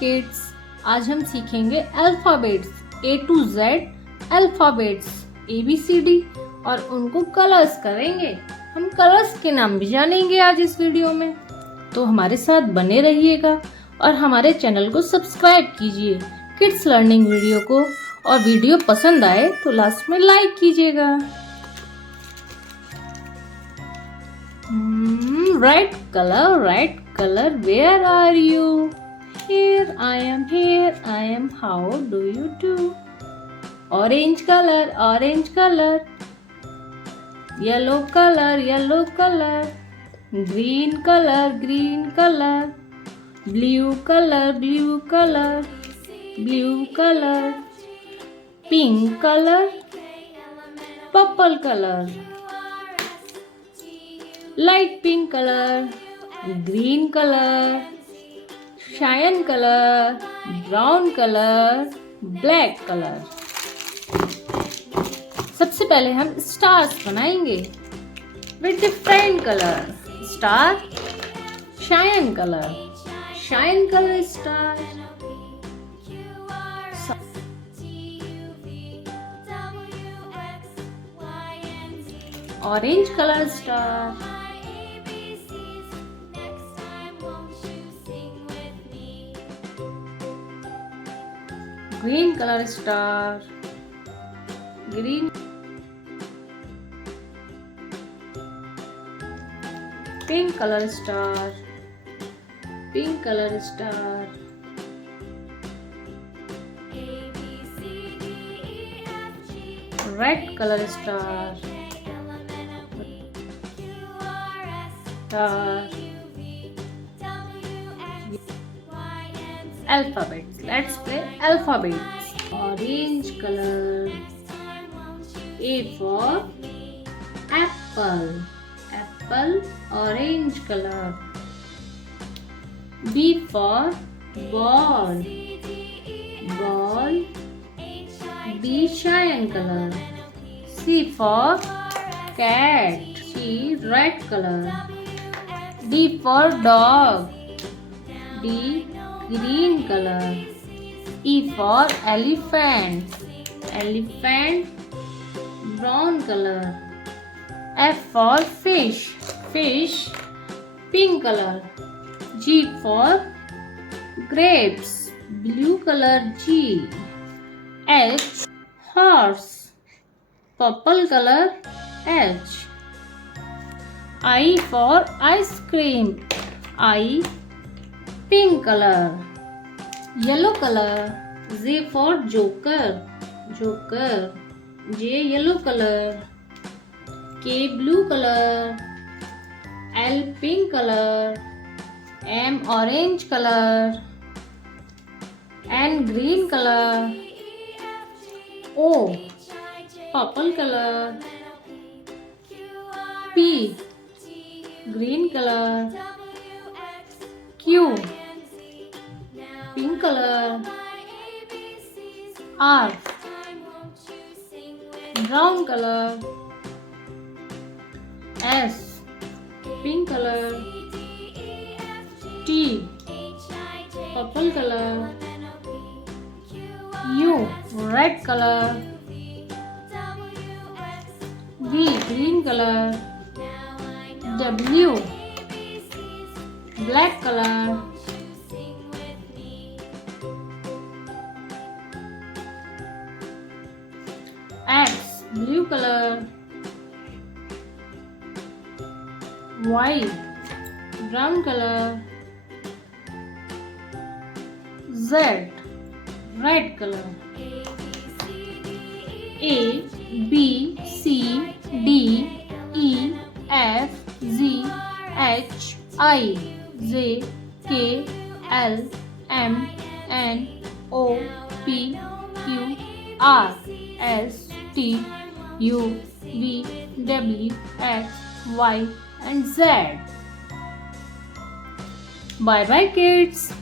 Kids, आज हम सीखेंगे alphabets A to Z alphabets ABCD और उनको कलर्स करेंगे। हम कलर्स के नाम भी जानेंगे आज इस वीडियो में, तो हमारे साथ बने रहिएगा और हमारे चैनल को सब्सक्राइब कीजिए किड्स लर्निंग वीडियो को, और वीडियो पसंद आए तो लास्ट में लाइक कीजिएगा। Red color, where are you? Here I am, how do you do? Orange color, yellow color, green color, blue color, pink color, purple color, light pink color, green color, cyan color, brown color, black color। सबसे पहले हम stars बनाएंगे with different color। Star, cyan color star, orange color star, green color star, pink color star, red color star, alphabets. Let's play alphabets. Orange color. A for apple, orange color. B for ball, B cyan color. C for cat, C red color. D for dog, D green color. E for elephant, brown color. F for fish, pink color. G for grapes, blue color G. H horse, purple color H. I for ice cream, I pink color. Yellow color. J for joker, J yellow color. K blue color. L pink color. M orange color. N green color. O purple color. P green color. Q pink color. R brown color. S pink color. T purple color. U red color. V green color. W black color. X blue color. Y brown color. Z red color. A B C D E F G H I J K L M N O P Q R S T U V W X Y and Z. Bye bye kids.